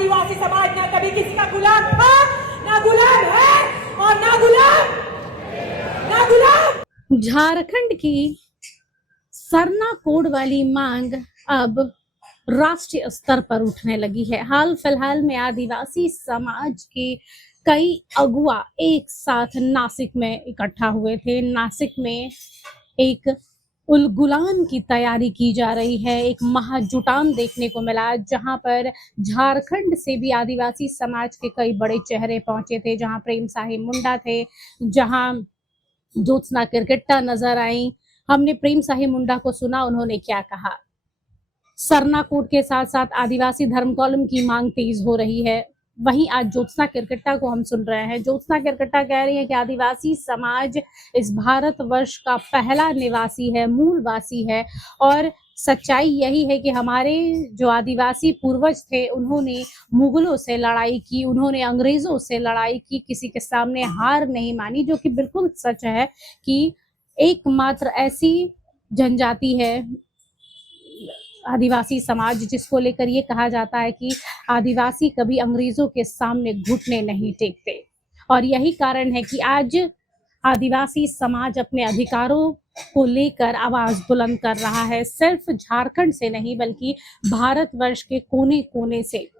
आदिवासी समाज ना कभी किसी का गुलाम था, ना गुलाम है और ना गुलाम। झारखंड की सरना कोड वाली मांग अब राष्ट्रीय स्तर पर उठने लगी है। हाल फिलहाल में आदिवासी समाज के कई अगुआ एक साथ नासिक में इकट्ठा हुए थे। नासिक में एक उलगुलान की तैयारी की जा रही है, एक महाजुटान देखने को मिला, जहां पर झारखंड से भी आदिवासी समाज के कई बड़े चेहरे पहुंचे थे, जहां प्रेम साहिब मुंडा थे, जहां ज्योत्सना किरकिट्टा नजर आई। हमने प्रेम साहिब मुंडा को सुना, उन्होंने क्या कहा। सरना कोड के साथ साथ आदिवासी धर्म कॉलम की मांग तेज हो रही है। वहीं आज ज्योत्सना किरकिट्टा को हम सुन रहे हैं। ज्योत्सना किरकिट्टा कह रही है कि आदिवासी समाज इस भारतवर्ष का पहला निवासी है, मूलवासी है, और सच्चाई यही है कि हमारे जो आदिवासी पूर्वज थे उन्होंने मुगलों से लड़ाई की, उन्होंने अंग्रेजों से लड़ाई की, किसी के सामने हार नहीं मानी, जो कि बिल्कुल सच है कि एकमात्र ऐसी जनजाति है आदिवासी समाज जिसको लेकर ये कहा जाता है कि आदिवासी कभी अंग्रेजों के सामने घुटने नहीं टेकते। और यही कारण है कि आज आदिवासी समाज अपने अधिकारों को लेकर आवाज बुलंद कर रहा है, सिर्फ झारखंड से नहीं बल्कि भारतवर्ष के कोने कोने से।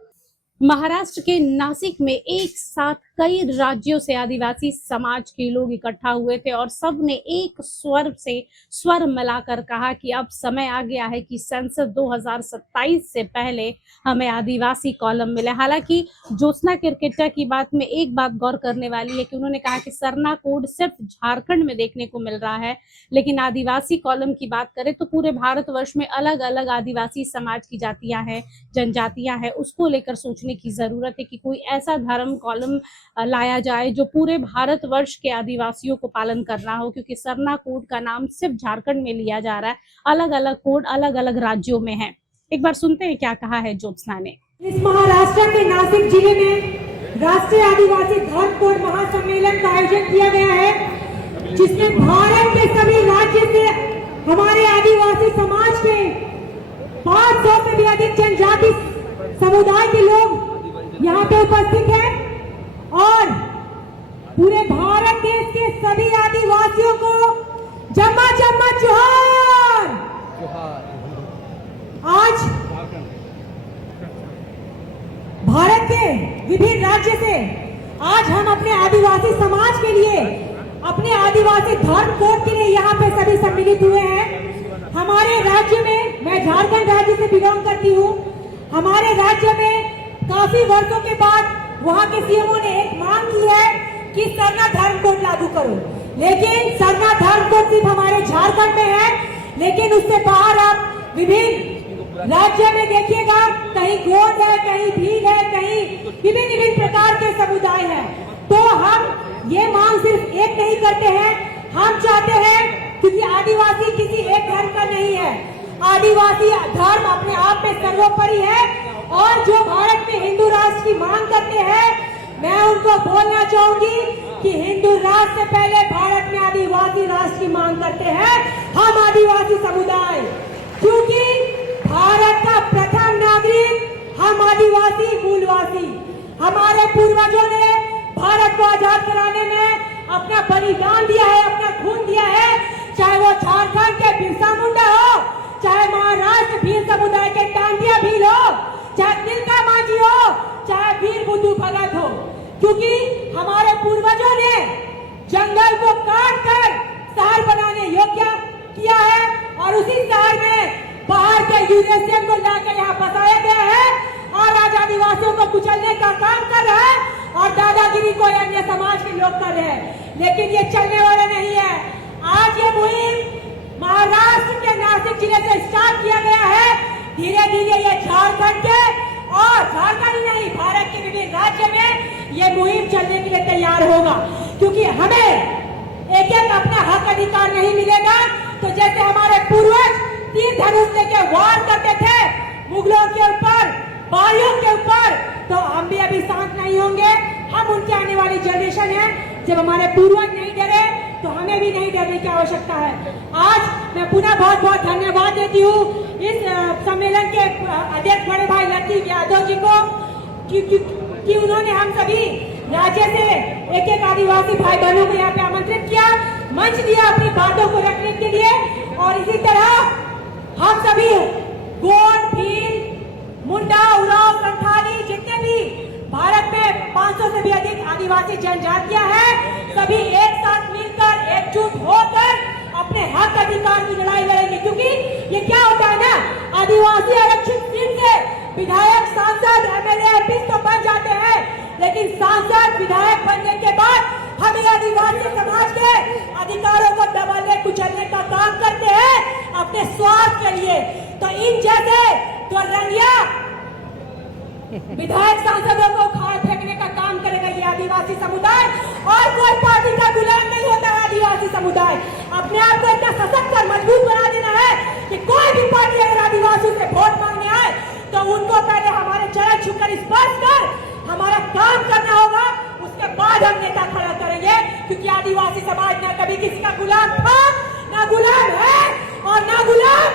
महाराष्ट्र के नासिक में एक साथ कई राज्यों से आदिवासी समाज के लोग इकट्ठा हुए थे और सब ने एक स्वर से स्वर मिलाकर कहा कि अब समय आ गया है कि संसद 2027 से पहले हमें आदिवासी कॉलम मिले। हालांकि ज्योत्सना किरकिट्टा की बात में एक बात गौर करने वाली है कि उन्होंने कहा कि सरना कोड सिर्फ झारखंड में देखने को मिल रहा है, लेकिन आदिवासी कॉलम की बात करें तो पूरे भारतवर्ष में अलग अलग आदिवासी समाज की जातियां हैं, जनजातियां हैं, उसको लेकर सोचने की जरूरत है कि कोई ऐसा धर्म कॉलम लाया जाए जो पूरे भारतवर्ष के आदिवासियों को पालन करना हो, क्योंकि सरना कोड का नाम सिर्फ झारखंड में लिया जा रहा है, अलग अलग कोड अलग अलग राज्यों में है। एक बार सुनते हैं क्या कहा है ज्योत्सना ने। इस महाराष्ट्र के नासिक जिले में राष्ट्रीय आदिवासी धर्म कोड महासम्मेलन का आयोजन किया गया है, जिसमें भारत के सभी राज्य से हमारे आदिवासी समाज के 500 से भी अधिक जनजाति समुदाय के लोग यहाँ पे उपस्थित हैं और पूरे भारत देश के सभी आदिवासियों को जम्मा जम्मा जोहार। आज भारत के विभिन्न राज्य से आज हम अपने आदिवासी समाज के लिए, अपने आदिवासी धर्म कोड के लिए यहाँ पे सभी सम्मिलित हुए हैं। हमारे राज्य में, मैं झारखंड राज्य से बिलोंग करती हूँ, हमारे राज्य में काफी वर्षों के बाद वहाँ के सीएमओ ने एक मांग की है कि सरना धर्म कोड लागू करो, लेकिन सरना धर्म कोड सिर्फ हमारे झारखंड में है, लेकिन उससे बाहर आप विभिन्न राज्य में देखिएगा, कहीं गोंड है, कहीं भील है, कहीं विभिन्न विभिन्न प्रकार के समुदाय हैं। तो हम ये मांग सिर्फ एक नहीं करते हैं, हम चाहते हैं, क्योंकि आदिवासी किसी एक धर्म का नहीं है, आदिवासी धर्म अपने आप में सर्वोपरि है, और जो भारत में हिंदू राष्ट्र की मांग करते हैं, मैं उनको बोलना चाहूंगी कि हिंदू राष्ट्र से पहले भारत में आदिवासी राष्ट्र की मांग करते हैं हम आदिवासी समुदाय, क्योंकि भारत का प्रथम नागरिक हम आदिवासी मूलवासी। हमारे पूर्वजों ने भारत को आजाद कराने में अपना बलिदान दिया है, अपना खून दिया है, चाहे वो झारखंड के बिरसा मुंडा हो, चाहे महाराष्ट्र भील समुदाय के टांडिया भील हो, चाहे तिलका मांझी हो, चाहे वीर बुद्धू भगत हो, क्योंकि हमारे पूर्वजों ने जंगल को काट कर शहर बनाने योग्य किया है और उसी शहर में बाहर के यूरेशियन को लाकर यहाँ बसाया गया है और आज आदिवासियों को कुचलने का काम कर रहा है और दादागिरी को अन्य समाज के लोग कर रहे हैं, लेकिन ये चलने वाला नहीं है। आज ये मुहिम महाराष्ट्र के नासिक जिले से स्टार्ट किया गया है, धीरे धीरे ये झारखंड के और झारखंड ही नहीं भारत के विभिन्न राज्य में ये मुहिम चलने के लिए तैयार होगा, क्योंकि हमें एक एक अपना हक अधिकार नहीं मिलेगा। तो जैसे हमारे पूर्वज तीर धनुष लेके वार करते थे मुगलों के ऊपर, बालियों के ऊपर, तो हम भी अभी शांत नहीं होंगे। हम उनकी आने वाली जनरेशन है, जब हमारे पूर्वज नहीं डरे तो हमें भी नहीं डरने की आवश्यकता है। आज मैं पुनः बहुत बहुत धन्यवाद देती हूँ इस सम्मेलन के अध्यक्ष बड़े भाई लतीफ यादव जी को, कि उन्होंने हम सभी राज्य से एक एक आदिवासी भाई बहनों को यहाँ पे आमंत्रित किया, मंच दिया अपनी बातों को रखने के लिए। और इसी तरह हम सभी गोंड, भील, मुंडा, उरांव, संथाली जितने भी भारत में 500 से भी अधिक आदिवासी जनजातियां हैं, सभी एक साथ मिलकर एकजुट होकर अपने हक अधिकार की लड़ाई लड़ेंगे। क्योंकि ये क्या होता है ना, आदिवासी आरक्षित सीट से विधायक, सांसद, एमएलए, एमपी तो बन जाते हैं, लेकिन सांसद, विधायक बनने के बाद हम आदिवासी समाज के अधिकारों को दबाने कुचलने का काम करते हैं अपने स्वार्थ के लिए। तो इन जैसे तो रंगिया विधायक, सांसदों को खाए फेंकने का काम करेगा ये आदिवासी समुदाय। और कोई पार्टी का गुलाम नहीं होता है आदिवासी समुदाय। अपने आप को इतना सशक्त और मजबूत बना देना है कि कोई भी पार्टी अगर आदिवासियों से वोट मांगने आए तो उनको पहले हमारे चरण छूकर स्पर्श कर हमारा काम करना होगा, उसके बाद हम नेता खड़ा करेंगे। क्योंकि आदिवासी समाज न कभी किसी का गुलाम था, ना गुलाम है और ना गुलाम